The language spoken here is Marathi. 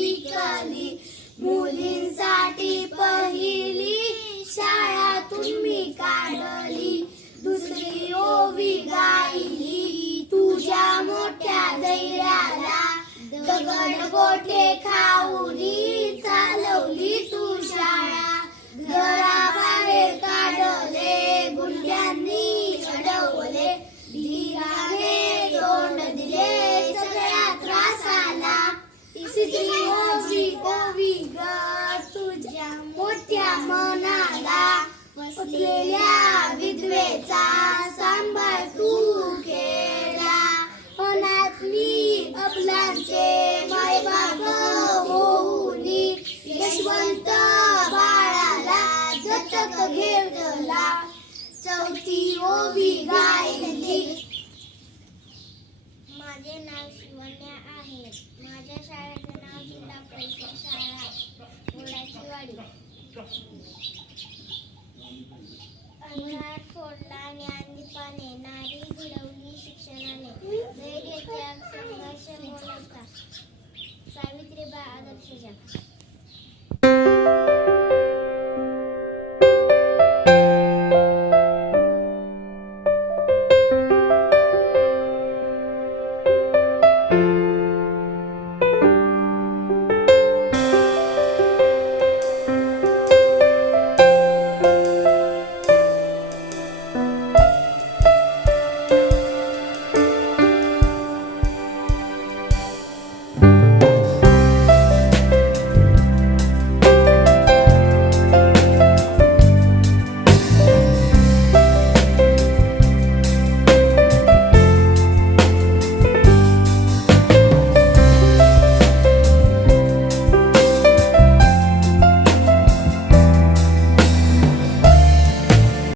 शिकली, मुलींसाठी पहिली शाळा तुम्ही काढली, दुसरी ओवी गायली तुझ्या मोठ्या धैर्याला, दगड गोटे खाऊनी चालवली तू शाळा, घराबाहेर काढले गुंड्यांनी अडवले, धीराने तोंड दिले सगळ्या त्रासाला, तिसरी ओवी ग तुझ्या मोठ्या मनाला, पचलेल्या विधवेचा सांभाळ तू केला, अनाथनी अबलांचे मायबाप होऊनी, यशवंत बाळाला दत्तक घेतला, चौथी ओवी गायली. माझे नाव शिवण्या आहे. माझ्या शाळेचे नाव जिल्हा परिषद शाळा बोलाची वाडी. अंधार फोडला ज्ञानदीपाने, नारी घडवली शिक्षणाने, धैर्य त्याग संघर्ष मोलाचा, सावित्रीबाई आदर्श.